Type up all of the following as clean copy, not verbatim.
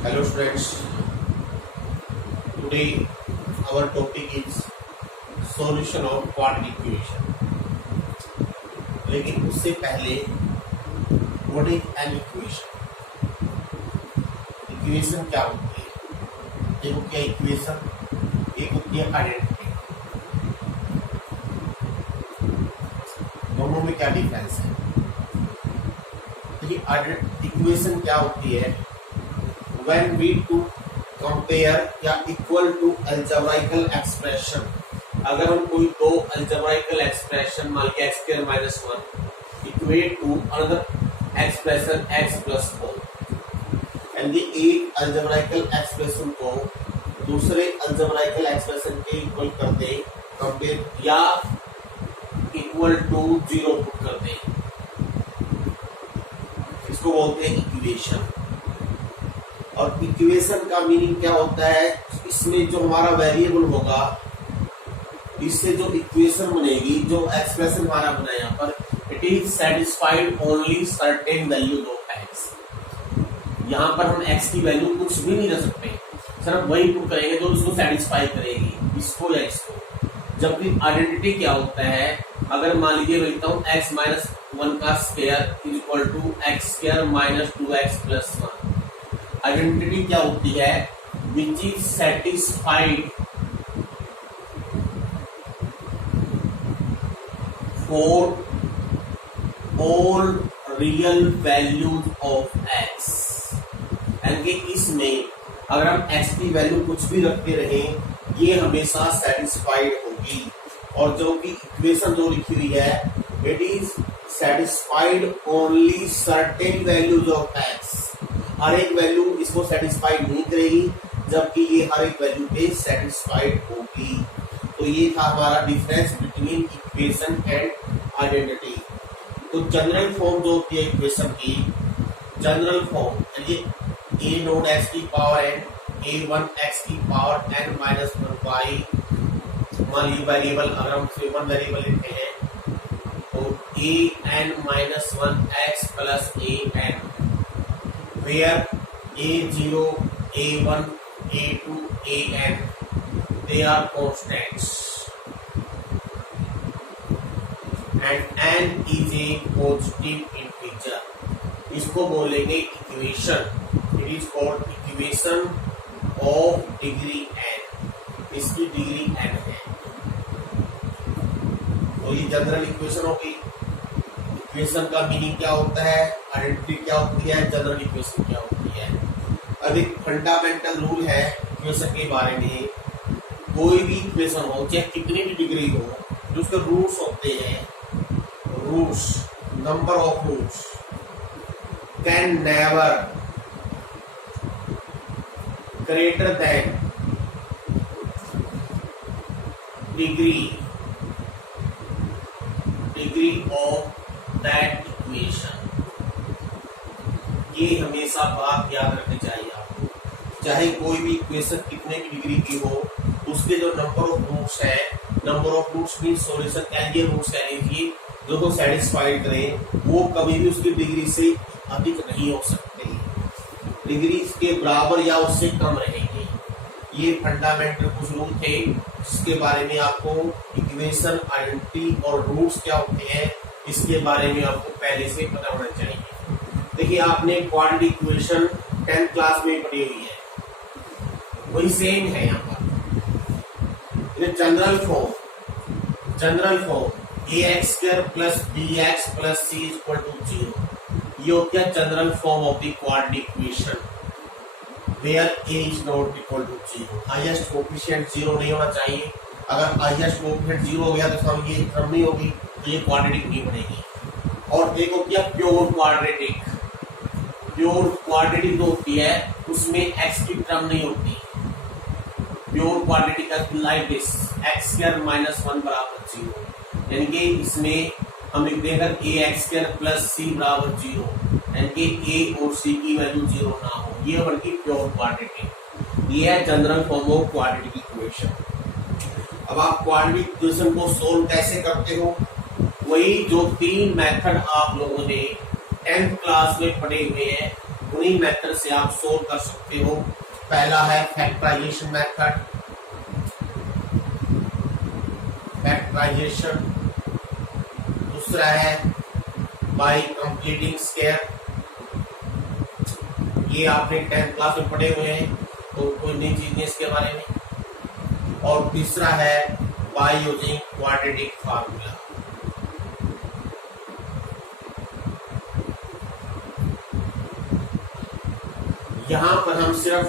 Hello friends, today our topic is solution of quadratic equation. लेकिन उससे पहले what is an equation? Equation क्या होती है? एक होती है equation, एक होती है identity. दोनों में क्या डिफरेंस है? देखिए इक्वेशन क्या होती है? When we to compare या equal to algebraical expression, अगर हम कोई दो algebraical expression मान के x square minus 1 equate to another expression x plus 4 and एक algebraical expression को दूसरे algebraical expression के equal कर दे compare या equal to 0 पुट कर दे, इसको बोलते हैं इक्वेशन। और इक्वेशन का मीनिंग क्या होता है? इसमें जो हमारा वेरिएबल होगा, इससे जो इक्वेशन बनेगी, जो एक्सप्रेशन हमारा बना यहाँ पर, it is satisfied only certain values of x. यहाँ पर हम एक्स की वैल्यू कुछ भी नहीं रख सकते, सिर्फ वही पुट करेंगे जो इसको सेटिस्फाई करेगी, इसको या इसको। जबकि आइडेंटिटी क्या होता है? अगर मान लीजिए मैं लिखता हूँ एक्स माइनस 1 का square is equal to X square minus 2x plus 1। Identity क्या होती है? Which is satisfied for all real values of X. यानी कि इसमें अगर हम एक्स की वैल्यू कुछ भी रखते रहें, ये हमेशा सेटिस्फाइड होगी। और जो कि इक्वेशन जो लिखी हुई है, it is satisfied only certain values of x. हर एक वैल्यू इसको सेटिस्फाइड नहीं करेगी, जबकि ये हर एक वैल्यू पे सेटिस्फाइड होगी। तो ये था हमारा difference between equation and identity. तो जनरल फॉर्म जो होती है इक्वेशन की, जनरल फॉर्म यानी a नोट x की पावर n, a1 x की पावर n माइनस 1 y। मान लीजिए वेरिएबल, अगर हम सिर्फ वन वेरिएबल लेते हैं तो a n minus 1 x plus a n, where a0, a1, a2, an they are constants and n is a positive integer। इसको बोलेंगे equation. It is called equation of degree n। इसकी degree n है। तो ये general equation होगी। Equation का meaning क्या होता है, आइडेंटिटी क्या होती है, जनरल इक्वेशन क्या होती है। अब एक फंडामेंटल रूल है इक्वेशन के बारे में। कोई भी इक्वेशन हो, चाहे कितनी भी डिग्री हो, जो उसके रूट्स होते हैं, roots, number of roots can never greater than degree of that equation. ये हमेशा बात याद रखनी चाहिए आपको। चाहे कोई भी इक्वेशन कितने की डिग्री की हो, उसके जो नंबर ऑफ रूट्स है, number of roots mean solution एलजीए रूट्स कह लीजिए, जो को सेटिस्फाई करें, वो कभी भी उसकी डिग्री से अधिक नहीं हो सकते। डिग्री के बराबर या उससे कम रहेंगे। ये फंडामेंटल कुछ रूल थे, जिसके बारे में आपको इक्वेशन, आइडेंटिटी और रूट्स क्या होते हैं, इसके बारे में आपको पहले से पता होना चाहिए। देखिए, आपने क्वाड्रेटिक इक्वेशन 10th क्लास में पढ़ी हुई है, वही सेम है यहाँ पर। General form ax square plus bx plus c equal to 0। ये होती है general form of the quadratic equation, where a is not equal to 0। Highest coefficient 0 नहीं होना चाहिए। अगर हाईएस्ट कोएफिशिएंट 0 हो गया तो ये टर्म नहीं होगी, तो ये क्वाड्रेटिक नहीं बनेगी। और एक होती है प्योर क्वाड्रेटिक। प्योर क्वाड्रेटिक जो होती है, उसमें x की टर्म नहीं होती। Pure quadratic like this, x square minus 1 बराबर 0। यानी कि इसमें हम लिख देंगे ax स्क्वायर प्लस c बराबर 0, यानी कि a और c की वैल्यू 0 ना हो, ये बल्कि प्योर क्वाड्रेटिक। ये है general form of quadratic equation. अब आप क्वाड्रेटिक इक्वेशन को सोल्व कैसे करते हो? वही जो 3 मेथड आप लोगों ने 10th क्लास में पढ़े हुए हैं, उन्हीं मेथड से आप सोल्व कर सकते हो। पहला है फैक्टराइजेशन मेथड, फैक्टराइजेशन। दूसरा है बाय कंप्लीटिंग स्क्वायर, ये आपने 10th क्लास में पढ़े हुए हैं तो कोई नई चीज नहीं इसके बारे में। और तीसरा है बाय यूजिंग क्वाड्रेटिक फार्मूला। यहाँ पर हम सिर्फ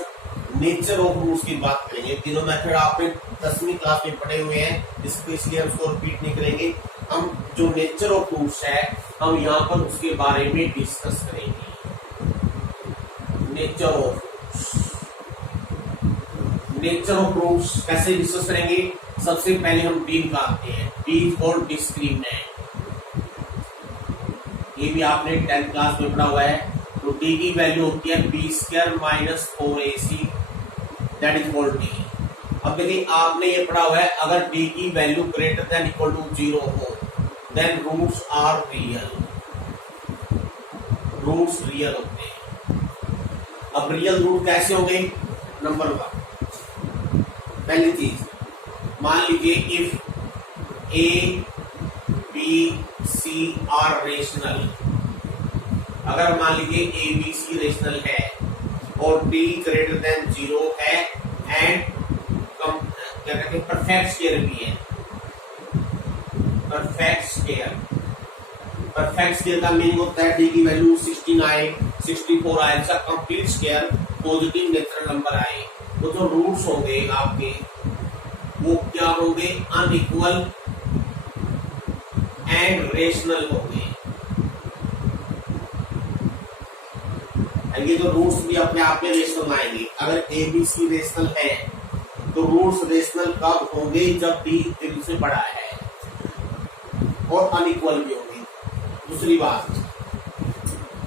नेचर ऑफ रूट्स की बात करेंगे। तीनों मेथड आपने 10वीं क्लास में पढ़े हुए हैं, इसको इसलिए हम उसको रिपीट नहीं करेंगे। हम जो नेचर ऑफ रूट्स है हम यहाँ पर उसके बारे में डिस्कस करेंगे। नेचर ऑफ रूट्स कैसे डिस्कस करेंगे? सबसे पहले हम डी निकालते हैं। डी फॉर डिस्क्रिमिनेंट, ये भी आपने 10th क्लास में पढ़ा हुआ है। तो डी की वैल्यू होती है B square minus 4ac, that is called D. अब देखिए आपने ये पढ़ा हुआ है, अगर डी की value greater than equal to 0 हो then roots are real, roots real होते हैं। अब रियल रूट कैसे होंगे? नंबर 1, पहली चीज मान लीजिए if A B C are rational, अगर मान लीजिए ए बी सी रेशनल है और डी ग्रेटर देन 0 है एंड क्या कहते हैं परफेक्ट स्क्वायर भी है। परफेक्ट स्क्वायर का मीनिंग होता है डी की वैल्यू 16 आए, 64 आए, इसका complete square positive natural number आए, तो जो रूट्स होंगे आपके वो क्या होंगे? अनइक्वल एंड रेशनल होंगे। ये जो रूट्स भी अपने आप में रेशनल आएंगे। अगर ए बी सी रेशनल है तो रूट्स रेशनल कब होंगे? जब डी 0 से बड़ा है और अनइक्वल भी होंगे। दूसरी बात,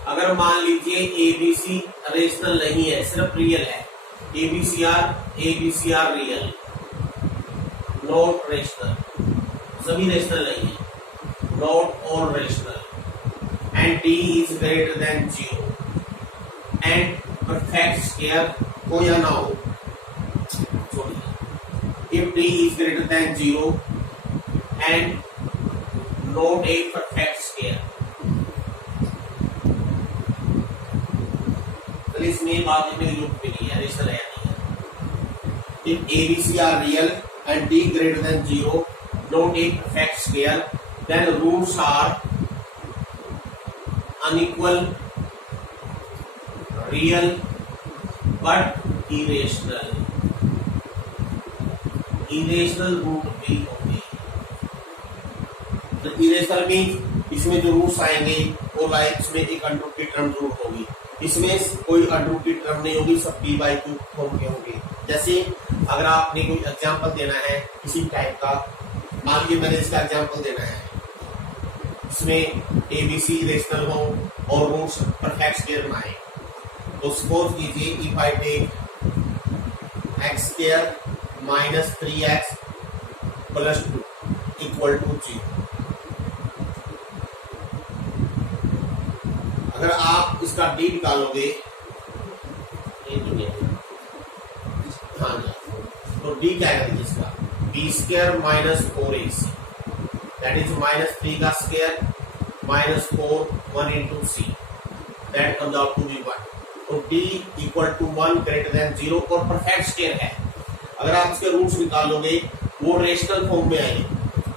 अगर मान लीजिए ए बी सी रेशनल नहीं है, सिर्फ रियल है, A B C are real, not rational, सभी रेशनल नहीं है, नॉट और rational, and D is greater than 0 and perfect square हो या ना हो, if d is greater than 0 and not a perfect square, तो इसमें बात लिखने की जरूरत नहीं है, रेशनल है नहीं है। if a b c are real and d greater than 0 not a perfect square then roots are unequal, real but irrational, irrational root भी होंगे। तो इरेशनल मीन इसमें जो रूट्स आएंगे वो लाइक इसमें एक अंडरूट की टर्म जरूर होगी, इसमें कोई अंडरूट की टर्म नहीं होगी, सब b/2 फॉर्म के होंगे। जैसे अगर आपने कोई एग्जांपल देना है किसी टाइप का, मान लीजिए मैंने इसका एग्जांपल देना है, इसमें ए बी सी रेशनल हो और रूट्स परफेक्ट स्क्वायर में आए, तो सपोज कीजिए if I take X square minus 3x plus 2 equal to 0। अगर आप इसका डी निकालोगे, हाँ तो डी क्या है इसका? B square minus 4ac, that is minus 3 का square minus 4 1 into C, that comes out to be 1। तो D equal to 1 greater than 0 और परफेक्ट स्क्वायर है। अगर आप इसके रूट्स निकालोगे वो रेशनल फॉर्म में आएंगे,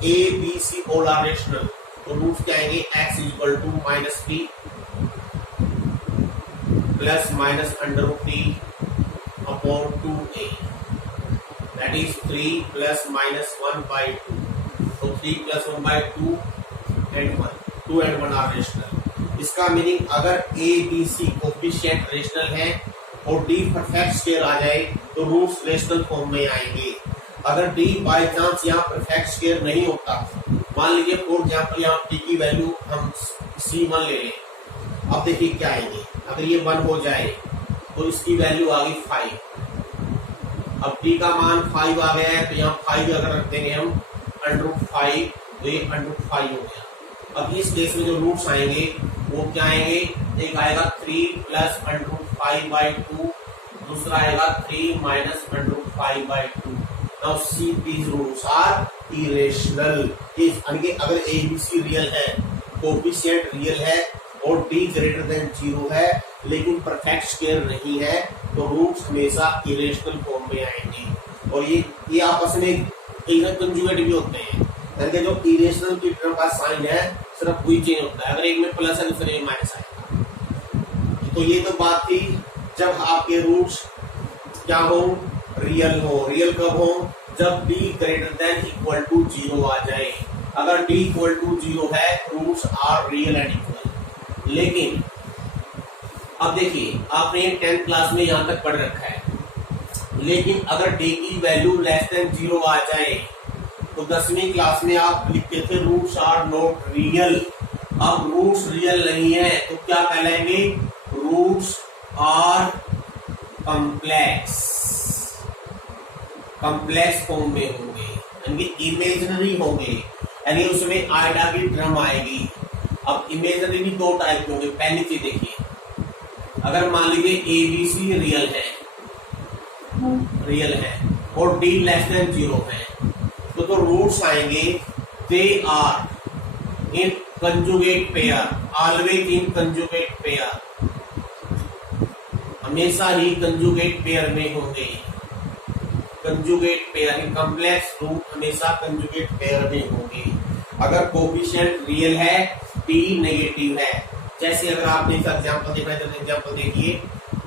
A B C all are rational, तो रूट्स क्या आएंगे? x equal to minus 3 plus minus √3 upon 2a, that is 3 plus minus 1/2, तो 3 plus 1/2 and 1, 2 and 1 are rational. इसका मीनिंग अगर A B C coefficient rational है और डी परफेक्ट स्क्वायर आ जाए तो रूट्स रेशनल फॉर्म में आएंगे। अगर डी बाय चांस यहाँ परफेक्ट स्क्वायर नहीं होता, मान लीजिए फॉर एग्जांपल यहाँ टी की वैल्यू हम c1 ले लें, अब देखिए क्या आएंगे। अगर ये 1 हो जाए तो इसकी वैल्यू आ गई 5। अब टी का मान 5 आ गया है तो यहाँ 5 अगर रख देंगे हम √5 तो ये √5 हो गया। अब इस केस में जो रूट्स आएंगे वो क्या आएंगे, एक आएगा 3 प्लस √5/2, दूसरा आएगा 3 minus √5/2। Now see these roots are irrational. अगर ABC रियल है, कोफिशिएंट रियल है और D ग्रेटर देन 0 है लेकिन परफेक्ट स्क्वायर नहीं है, तो रूट्स हमेशा इरेशनल फॉर्म में आएंगे। और ये आपस में कंजुगेट भी होते हैं, यानी जो इरेशनल की टर्म का साइन है सिर्फ वही चेंज होता है, अगर एक में प्लस है दूसरे में माइनस आएगा। तो ये तो बात थी जब आपके रूट्स क्या हो, रियल हो। रियल कब हो, जब D greater than equal to 0 आ जाए। अगर D इक्वल टू 0 है, roots are real and equal. लेकिन अब देखिए, आपने 10th क्लास में यहां तक पढ़ रखा है, लेकिन अगर D की वैल्यू लेस देन 0 आ जाए तो 10वीं क्लास में आप लिखते थे रूट्स आर नॉट रियल। अब रूट्स रियल नहीं है तो क्या कहलाएंगे, roots are complex. Complex form में होंगे, यानी इमेजिनरी होंगे, यानी उसमें आइडा की टर्म आएगी। अब इमेजिनरी भी दो टाइप के होंगे। पहली चीज देखिए, अगर मान लीजिए ABC रियल है और D लेस देन 0 है, तो रूट्स आएंगे, they are in conjugate pair, always in conjugate pair, हमेशा ही कंजुगेट पेयर में होंगे। Conjugate pair in complex root हमेशा कंजुगेट पेयर में होंगे। अगर कोफिशिएंट रियल है, D नेगेटिव है। जैसे अगर आपने इसका एग्जांपल देखना है तो एग्जांपल देखिए,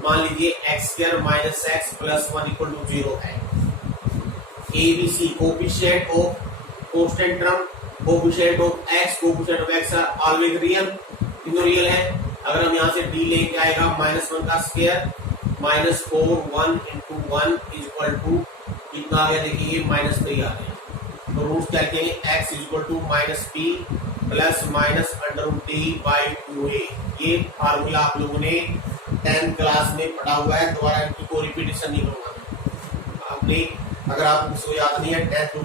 मान लीजिए x² minus x plus 1 equal to 0 है। ABC coefficient of constant term, coefficient of x, coefficient of x are always real, तीनों रियल है। अगर हम यहाँ से D लेके आएगा -1 का square, -4 1 into 1 is equal to कितना आ गया, देखिए -3 आ गया। तो रूट्स क्या लिखेंगे, x is equal to -p plus minus √d/2a। ये फार्मूला आप लोगों ने 10th क्लास में पढ़ा हुआ है, दोबारा इनकी कोई रिपीटेशन नहीं करूंगा। आपने अगर आपको इसको याद नहीं है, 10th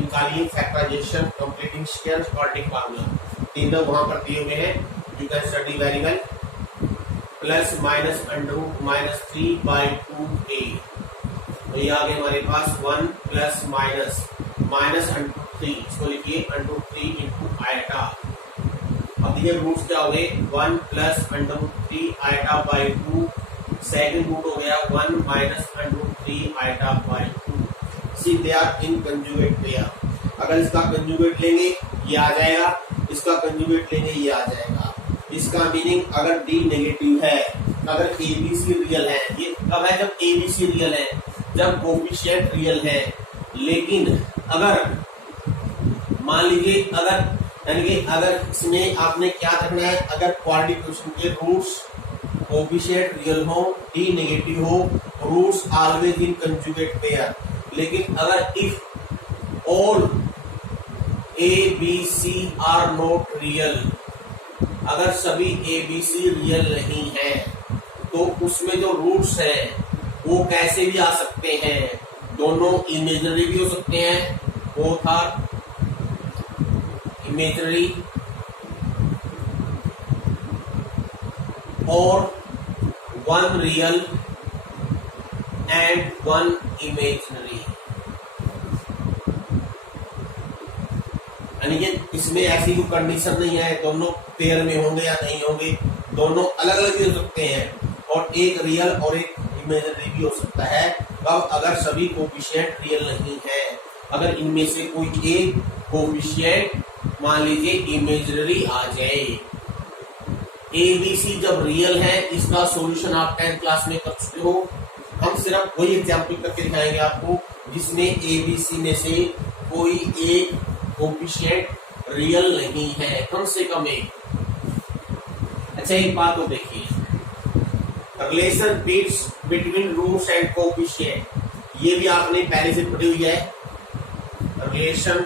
निकालिए, factorization, completing square, solving formula, तीनों वहां पर दिए हुए हैं, you can study very well. Plus minus √-3/2a, तो ये आ गए हमारे पास 1 प्लस माइनस √3, इसको लिखिए √3 इंटू आयटा। अब देखिए रूट्स क्या हो गए, 1 प्लस √3 आयटा/2, सेकंड रूट हो गया 1 माइनस √3 आयटा/2। See they are in conjugate pair. अगर इसका कंजुगेट लेंगे ये आ जाएगा, इसका कंजुगेट लेंगे ये आ जाएगा। इसका मीनिंग अगर D नेगेटिव है, अगर ABC रियल है, ये कब है, जब ABC रियल है, जब कोफिशिएंट रियल है। लेकिन अगर मान लीजिए, अगर यानी कि अगर इसमें आपने क्या रखना है, अगर क्वाड्रेटिक इक्वेशन के रूट्स कोफिशिएंट रियल हो, D नेगेटिव हो, roots always in conjugate pair. लेकिन अगर if all ABC are not real, अगर सभी ABC रियल नहीं है, तो उसमें जो रूट्स हैं वो कैसे भी आ सकते हैं, दोनों इमेजिनरी भी हो सकते हैं, बोथ आर इमेजिनरी और 1 रियल एंड 1 इमेजिनरी। यानी कि इसमें ऐसी कोई कंडीशन नहीं है दोनों पेयर में होंगे या नहीं होंगे, दोनों अलग अलग भी हो सकते हैं, और एक रियल और एक इमेजिनरी भी हो सकता है। कब, अगर सभी कोफिशिएंट रियल नहीं है, अगर इनमें से कोई एक कोफिशिएंट मान लीजिए इमेजिनरी आ जाए। ABC जब रियल है, इसका सॉल्यूशन आप 10th क्लास में कर चुके हो। हम सिर्फ वही एग्जाम्पल करके दिखाएंगे आपको जिसमें ABC में से कोई एक कोफिशिएंट रियल नहीं है, कम से कम एक। अच्छा, एक बात तो देखिए, relation between roots and coefficient, ये भी आपने पहले से पढ़ी हुई है। Relation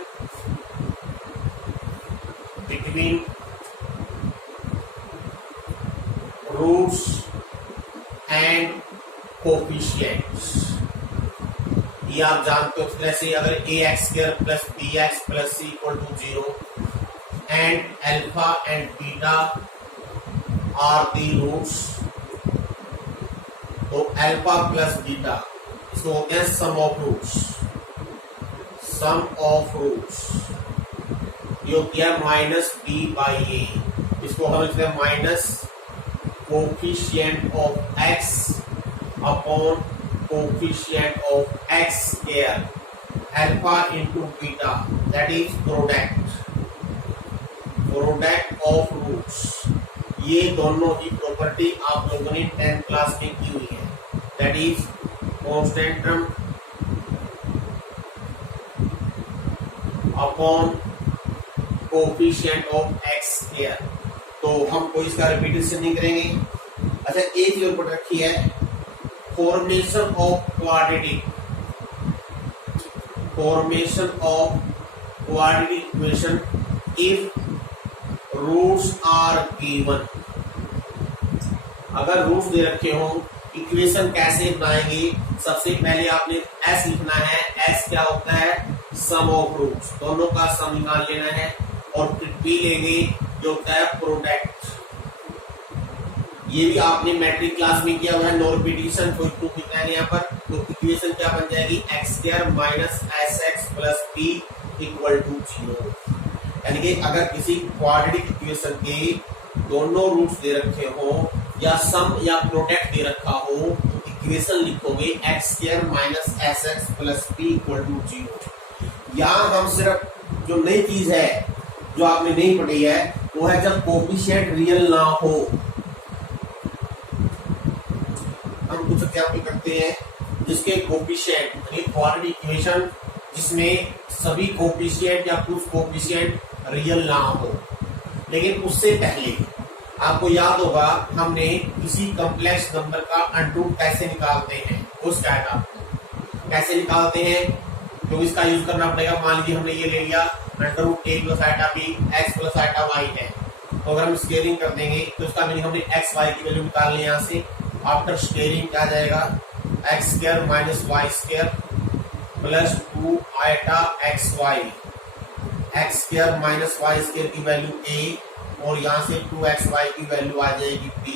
between roots and coefficients, ये आप जानते हो। जैसे अगर ax² plus bx plus c equal to 0 and alpha and beta are the roots। तो अल्फा प्लस बीटा इसको होते हैं sum of roots. Sum of roots ये होती है माइनस बी बाई ए। इसको हम लिखते हैं minus coefficient of X upon coefficient of X square alpha into beta, that is product of roots. ये दोनों ही प्रॉपर्टी आप लोगों ने 10th क्लास में की हुई है, that is constant term upon coefficient of X square. तो हम कोई इसका रिपीटेशन नहीं करेंगे। अच्छा, एक चीज ऊपर रखी है, formation of quadratic equation if roots are given. अगर रूट्स दे रखे हो, इक्वेशन कैसे बनाएंगे? सबसे पहले आपने एस लिखना है। एस क्या होता है? सम ऑफ रूट्स, दोनों का सम निकाल लेना है। और फिर पी लेंगे जो होता है प्रोडक्ट। ये भी आपने मैट्रिक क्लास में किया हुआ है, नो रिपीटिशन, कोई प्रूफ लिखना है यहाँ पर। तो इक्वेशन क्या बन जाएगी? X square minus s x plus p equal to 0। यानी कि अगर किसी क्वाड्रेटिक इक्वेशन के दोनों रूट्स दे रखे हो या सम या प्रोडक्ट दे रखा हो, तो इक्वेशन लिखोगे x square minus s x plus p equal to 0। यहाँ हम सिर्फ जो नई चीज है जो आपने नहीं पढ़ी है वो है जब कोफिशिएंट रियल ना हो। हम कुछ एग्जाम्पल करते हैं जिसके कोफिशिएंट क्वाड्रेटिक इक्वेशन जिसमें सभी कोफिशिएंट या कुछ कोफिशिएंट रियल ना हो। लेकिन उससे पहले आपको याद होगा हमने किसी कॉम्प्लेक्स नंबर का अंडरूट कैसे निकालते हैं, उस डाटा कैसे निकालते हैं, तो इसका यूज करना पड़ेगा। मान लीजिए हमने ये ले लिया under root a plus iota b x plus iota y है। तो अगर हम स्केलिंग कर देंगे तो इसका मीनिंग हमने एक्स वाई की वैल्यू निकाल ली यहाँ से। आफ्टर स्केलिंग क्या जाएगा? X square minus y square plus 2 iota x y. X square minus y square की वैल्यू ए और यहाँ से 2x y की वैल्यू आ जाएगी b।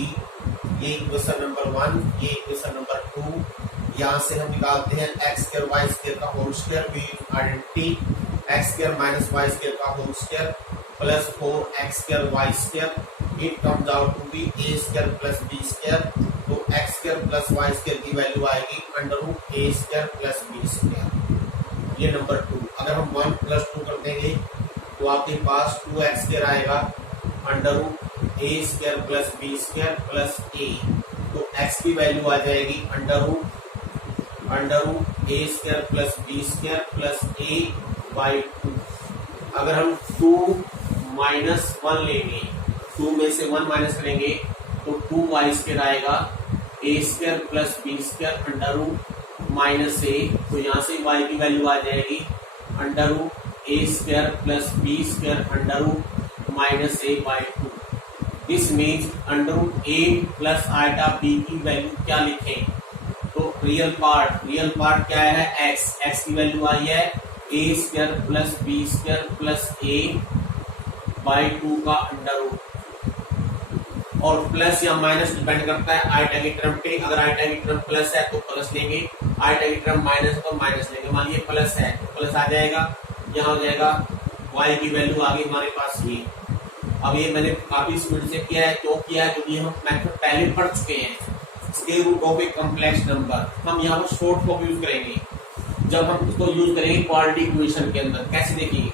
ये इक्वेशन नंबर 1, ये इक्वेशन नंबर 2। यहाँ से हम निकालते हैं एक्स स्क्वायर वाई स्क्वायर का whole square with identity x square minus y square का whole square plus 4x square y square. It comes out to be a square plus b square. तो x square plus y square की value आएगी under root a square plus b square. ये number 2। अगर हम 1 plus 2 कर देंगे तो आपके पास 2x स्क्वायर आएगा under root a square plus b square plus a. तो x की वैल्यू आ जाएगी under root a square plus b square plus a by 2। अगर हम 2 माइनस 1 लेंगे, 2 में से 1 माइनस करेंगे तो 2y स्क्वायर आएगा a square plus b square under root minus a. तो यहाँ से y की वैल्यू आ जाएगी under root a square plus b square under root minus a by 2। This means under root a plus iota b की value क्या लिखें? तो रियल पार्ट क्या है? x की वैल्यू आई है a square plus b square plus a by 2 का अंडर रूट। और प्लस या माइनस डिपेंड करता है आइटा की टर्म पे। अगर आइटा की टर्म प्लस है तो प्लस लेंगे, आइटा की टर्म माइनस है तो माइनस लेंगे। मान लीजिए प्लस है तो प्लस आ जाएगा, यहाँ हो जाएगा y की वैल्यू आ गई हमारे पास ये। अब ये मैंने काफी स्पीड से किया है, क्यों किया है? क्योंकि हम मेथड पहले पढ़ चुके हैं। Square root of a complex number हम यहाँ पर शॉर्ट फॉर्म यूज करेंगे। जब हम इसको यूज करेंगे क्वाड्रेटिक इक्वेशन के अंदर, कैसे देखिए?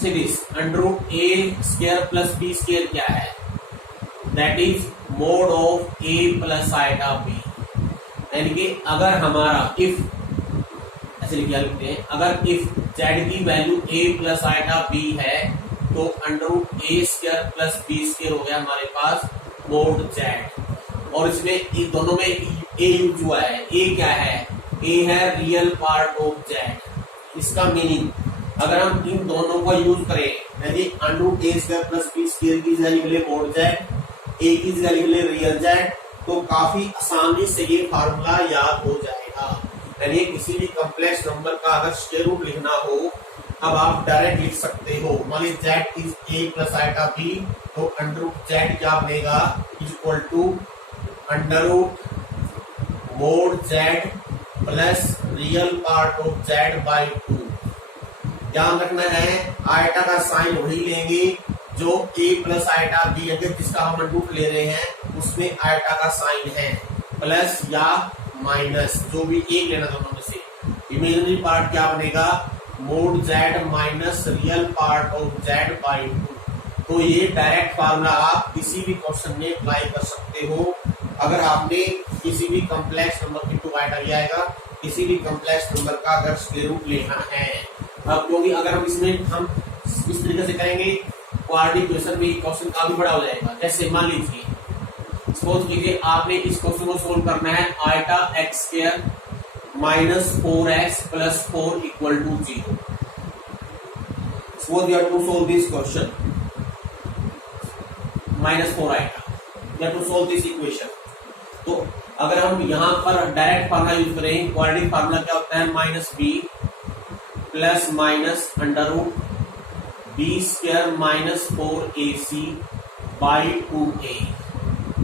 Series under root a square plus b square क्या है? That is mod of a plus iota b. यानी कि अगर हमारा इफ ऐसे लिखते हैं, अगर इफ z की value a plus iota b है तो under root a square plus b square हो गया हमारे पास मोड z। और इसमें इन दोनों में a यूज हुआ है। a क्या है? a है रियल पार्ट ऑफ z। इसका मीनिंग अगर हम इन दोनों को यूज करें, यानी under root a square plus b square की वैल्यू मिले मोड z, a की वैल्यू मिले रियल z, तो काफी आसानी से ये फार्मूला याद हो जाएगा। यानी किसी भी कॉम्प्लेक्स नंबर का अगर स्क्वायर रूट लिखना हो अब आप डायरेक्ट लिख सकते हो, मान लीजिए z is a plus iota b, तो अंडर रूट जेड क्या बनेगा, is equal to under root mod z plus real part of z by 2। ध्यान रखना है आइटा का साइन वही लेंगे जो ए प्लस आइटा बी है, जिसका हम रूट ले रहे हैं उसमें आइटा का साइन है प्लस या माइनस, जो भी एक लेना दोनों में से। इमेजिनरी पार्ट क्या बनेगा, mode z minus real part of z by 2। तो ये डायरेक्ट फार्मूला आप किसी भी क्वेश्चन में अप्लाई कर सकते हो। अगर आपने किसी भी कॉम्प्लेक्स नंबर इनटू आइटा लिया आएगा, किसी भी कॉम्प्लेक्स नंबर का अगर स्क्वायर रूट लेना है, अब क्योंकि अगर हम इसमें हम इस तरीके से करेंगे क्वाड्रेटिक इक्वेशन में क्वेश्चन काफी बड़ा हो जाएगा। जैसे मान लीजिए सपोज कीजिए आपने इस क्वेश्चन को सोल्व करना है, iota x square minus 4x plus 4 equal to 0। Suppose you have to solve this question minus 4 iota, you have to solve this equation. तो अगर हम यहाँ पर डायरेक्ट फार्मूला यूज करें, क्वाड्रेटिक फार्मूला क्या होता है, minus b plus minus under root b square minus 4ac by 2a।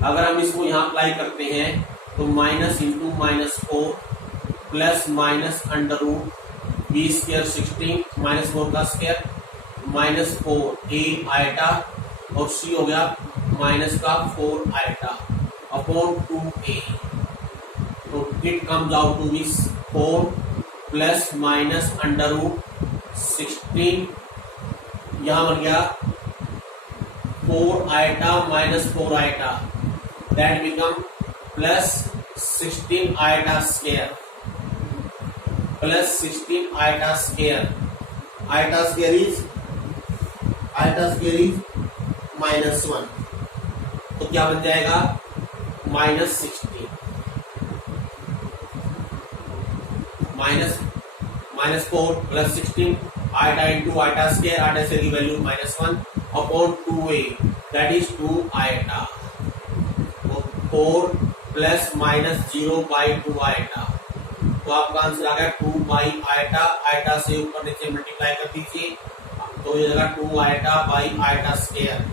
अगर हम इसको यहाँ अप्लाई करते हैं तो minus into minus 4 plus minus under root b square 16 minus 4 का स्क्वायर माइनस 4a आइटा और c हो गया माइनस का 4 आइटा अपॉन 2a। तो it comes out to be 4 plus minus under root 16, यहां बन गया 4 iota minus 4 iota, that become plus 16 iota square plus 16 iota square. Iota square is minus 1, तो क्या बन जाएगा minus 16 minus 4 plus 16 iota into iota square, iota से की value minus 1 upon 2a that is 2 iota, 4 plus minus 0 by 2 iota. तो आपका answer आ गया 2 by iota, iota से ऊपर नीचे मल्टीप्लाई कर दीजिए तो ये जगह 2 iota by iota square,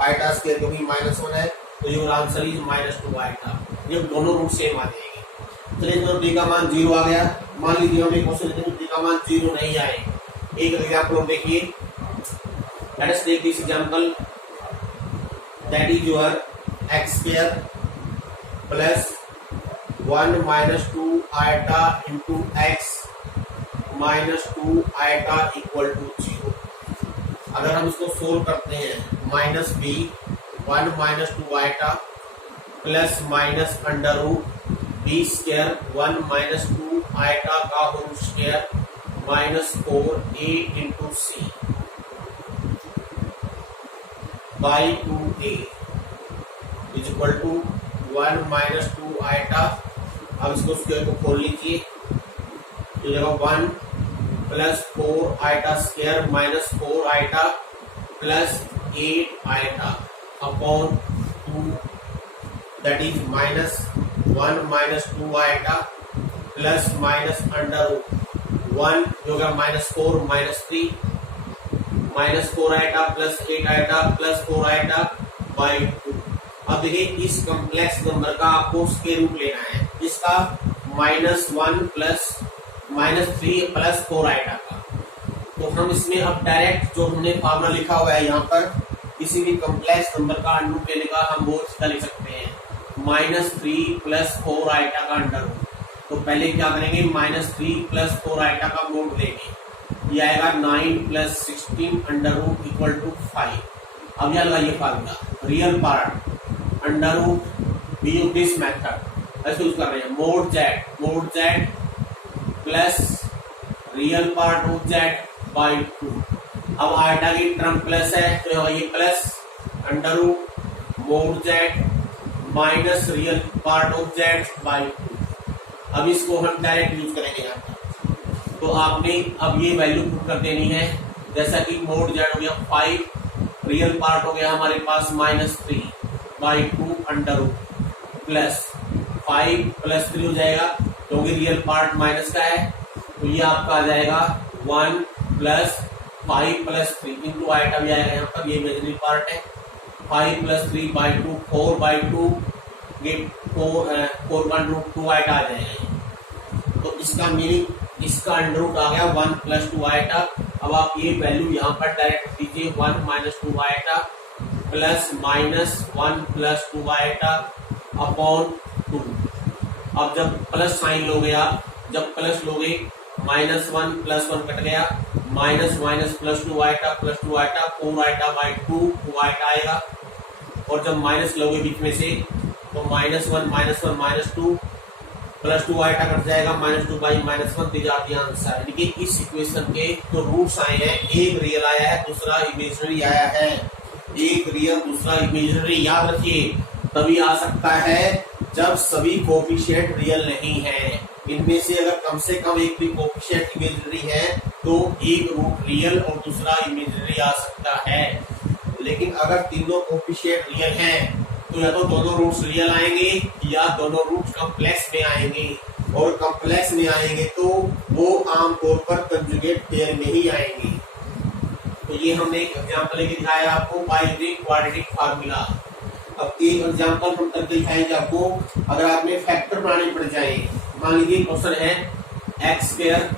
iota square क्योंकि माइनस 1 है तो your answer is minus 2 iota. ये दोनों रूट सेम आ जाएंगे। चलिए तो डी का मान 0 आ गया। मान लीजिए हम एक क्वेश्चन लेते हैं डी का मान 0 नहीं आए, एक एग्जाम्पल देखिए, let us take this example that is your x square plus 1 minus 2 iota into x minus 2 iota equal to 0। अगर हम इसको सोल्व करते हैं, minus b 1 minus 2 iota plus minus under root b square 1 minus 2 iota का whole square minus 4a into c by 2a is equal to 1 minus 2 iota. अब इसको square को खोल लीजिए, ये जगह 1 plus 4 iota square minus 4 iota plus 8 iota upon 2 that is minus 1 minus 2 iota plus minus under root 1 जो होगा minus 4 minus 3 minus 4 iota plus 8 iota plus 4 iota by 2। अब देखिए इस कॉम्प्लेक्स नंबर का आपको स्क्वायर रूट लेना है, इसका minus 1 plus minus 3 plus 4 iota का। तो हम इसमें अब डायरेक्ट जो हमने फार्मूला लिखा हुआ है यहाँ पर किसी भी कॉम्प्लेक्स नंबर का अंडर रूट लेने का हम वो सीधा लिख सकते हैं, माइनस 3 प्लस 4 आइटा का अंडर रूट। तो पहले क्या करेंगे, माइनस 3 प्लस 4 आइटा का मोड लेंगे, ये आएगा 9 plus 16 under root equal to 5। अब यह लगाइए formula, real part under root we use this method ऐसे यूज कर रहे हैं, mod z plus real part of z by 2। अब आइटा की टर्म प्लस है तो ये plus under root mod z minus real part of z by 2। अब इसको हम डायरेक्ट यूज करेंगे यहाँ पर। तो आपने अब ये वैल्यू पुट कर देनी है, जैसा कि मोड जेड हो गया 5, रियल पार्ट हो गया हमारे पास minus 3 by 2 under root plus 5 plus 3 हो जाएगा क्योंकि रियल पार्ट माइनस का है, तो ये आपका आ जाएगा 1 प्लस 5 प्लस 3 इंटू आइटा भी आएगा यहाँ पर, ये इमेजिनरी पार्ट है। 5 प्लस 3 बाई 2 4 बाई 2 ये 4/2 आइटा आ जाएगा। तो इसका मीनिंग इसका अंडर रूट आ गया 1 प्लस 2 आइटा। अब आप ये वैल्यू यहाँ पर डायरेक्ट दीजिए 1 minus 2 iota plus minus 1 plus 2 iota upon 2। अब जब प्लस साइन लोगे आप, जब प्लस लोगे माइनस 1 प्लस 1 कट गया, minus minus plus 2 iota plus 2 iota 4 iota by 2 iota आएगा। और जब माइनस लोगे बीच में से तो minus 1 minus 2 plus 2 iota cut जाएगा, माइनस 2 बाई माइनस 1 दिया आंसर। यानी कि इस इक्वेशन के जो रूट्स आए हैं, एक रियल आया है दूसरा इमेजिनरी आया है, एक रियल दूसरा इमेजिनरी, याद रखिए तभी आ सकता है जब सभी कोएफिशिएंट रियल नहीं है। इनमें से अगर कम से कम एक भी कोएफिशिएंट इमेजिनरी है तो एक रूट रियल और दूसरा इमेजिनरी आ सकता है। लेकिन अगर तीनों कोएफिशिएंट रियल हैं तो या तो दोनों रूट्स रियल आएंगे या दोनों रूट्स कॉम्प्लेक्स में आएंगे, और कॉम्प्लेक्स में आएंगे तो वो आमतौर पर कंजुगेट पेयर में ही आएंगे। तो ये हमने एक एग्जांपल लेके दिखाया आपको बाय यूजिंग क्वाड्रेटिक फार्मूला। अब एक एग्जांपल हम करके दिखाएंगे आपको, अगर आपने फैक्टर बनाने पड़ जाए। मान लीजिए क्वेश्चन है x square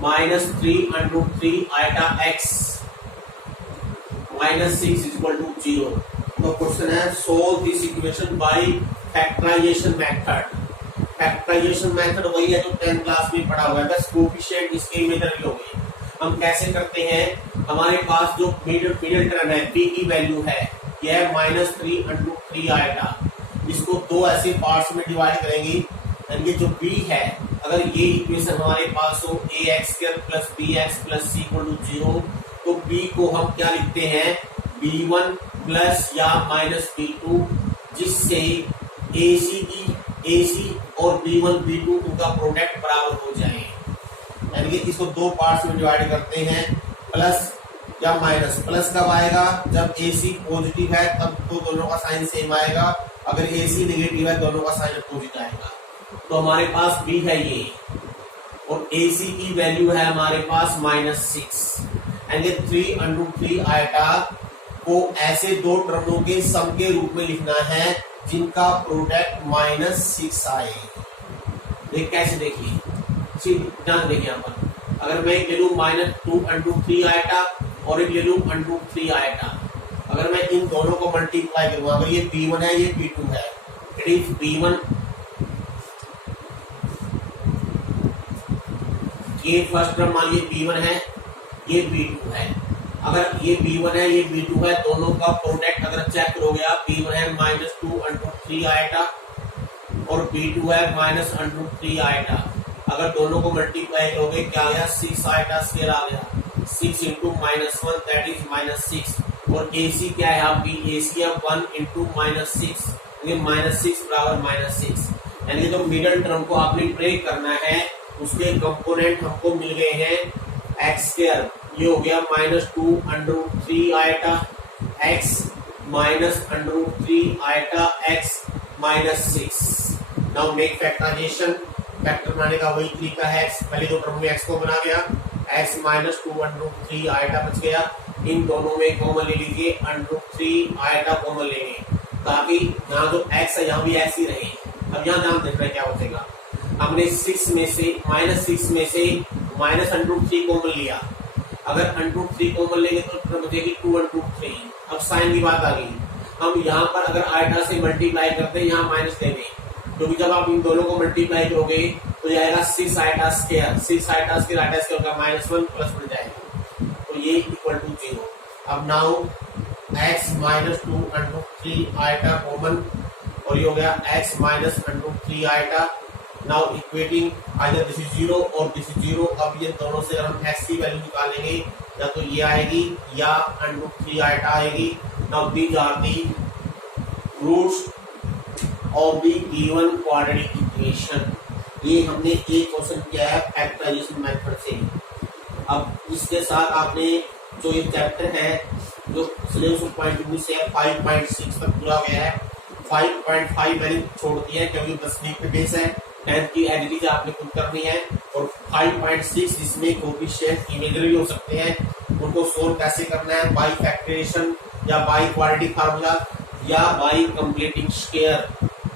minus 3√3 iota x minus 6 equal to 0। तो क्वेश्चन है solve this equation by factorization method. Factorization method वही है जो 10th क्लास में पढ़ा हुआ है, बस कोएफिशिएंट इसके इमेजिनरी हो गए। हम कैसे करते हैं, हमारे पास जो मिडिल टर्म है p की वैल्यू है यह माइनस 3√3 आएगा। इसको दो ऐसे पार्ट्स में डिवाइड करेंगे। ये जो b है, अगर ये इक्वेशन हमारे पास हो ax² plus bx plus c equal to 0, तो b को हम क्या लिखते हैं b1 प्लस या माइनस b2, जिससे ac और b1 b2 उनका प्रोडक्ट बराबर हो जाए। यानी कि इसको दो पार्ट्स में डिवाइड करते हैं, प्लस या माइनस। प्लस कब आएगा, जब ac पॉजिटिव है तब तो दोनों का साइन सेम आएगा, अगर ac नेगेटिव है दोनों का साइन अपोजिट आएगा। तो हमारे पास b है ये, और ac की वैल्यू है हमारे पास -6। यानी 3√3 आइटा को ऐसे दो टर्मों के सम के रूप में लिखना है जिनका प्रोडक्ट -6 आए। देख कैसे, देखिए ध्यान देखिए यहाँ पर, अगर मैं ले लूँ -2√3 आइटा और एक ले लूँ √3 आइटा, अगर मैं इन दोनों को मल्टीप्लाई करूँ, अगर ये b1 है ये b2 है, इट इज b1, ये फर्स्ट टर्म मान लीजिए b1 है, ये b2 है। अगर ये b1 है ये b2 है, दोनों का प्रोडक्ट अगर चेक करोगे आप, b1 है -2√3 आइटा और b2 है -√3 आइटा। अगर दोनों को मल्टीप्लाई करोगे क्या आ गया, 6 आइटा स्क्वायर आ गया, 6 इंटू -1 दैट इज -6। और ac क्या है आपकी, ac है 1 इंटू -6, -6 बराबर -6। यानी कि जो मिडल टर्म को आपने ब्रेक करना है उसके कंपोनेंट हमको मिल गए हैं x², ये हो गया -2√3 iota x -√3 iota x -6। Now make factorization. Factor बनाने का वही तरीका है, पहले दो टर्म में x को बना गया, x -2√3 आइटा बच गया, इन दोनों में कॉमन ले लीजिए, √3 आइटा कॉमन लेंगे ताकि यहाँ जो x है यहाँ भी x ही रहे। अब यहाँ ध्यान देख रहे हैं क्या बचेगा, हमने 6 में से -√3 कॉमन लिया, अगर √3 कॉमन लेंगे तो बचेगी 2√3। अब साइन की बात आ गई, हम यहाँ पर अगर आइटा से मल्टीप्लाई करते हैं यहाँ माइनस लेंगे, क्योंकि जब आप इन दोनों को मल्टीप्लाई करोगे तो जाएगा 6 iota square, 6 iota square iota square का -1 प्लस बन जाएगा, तो ये इक्वल टू 0। अब नाउ x -2√3 आइटा कॉमन, और ये हो गया x -√3 iota. Now equating either this is 0 और दिस इज 0। अब ये दोनों से अगर हम x की वैल्यू निकालेंगे या तो ये आएगी या √3 आइटा आएगी। Now these are the roots of the given quadratic equation. ये हमने एक क्वेश्चन किया है फैक्टराइजेशन मेथड से। अब इसके साथ आपने जो ये चैप्टर है जो सिलेबस पॉइंट ऑफ व्यू से 5.6 तक पूरा गया है, 5.5 मैंने छोड़ दिया है क्योंकि 10 वीक पे बेस है। 10th की एडिटीज आपने खुद करनी है। और 5.6 जिसमें कोफिशिएंट इमेजरी हो सकते हैं, उनको सोल्व कैसे करना है, बाई फैक्टराइजेशन या बाई क्वाड्रेटिक फार्मूला या बाई कंप्लीटिंग स्क्वायर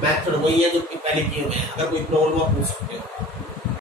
मेथड, वही है जो कि पहले किए हुए हैं। अगर कोई प्रॉब्लम आप पूछ सकते हो।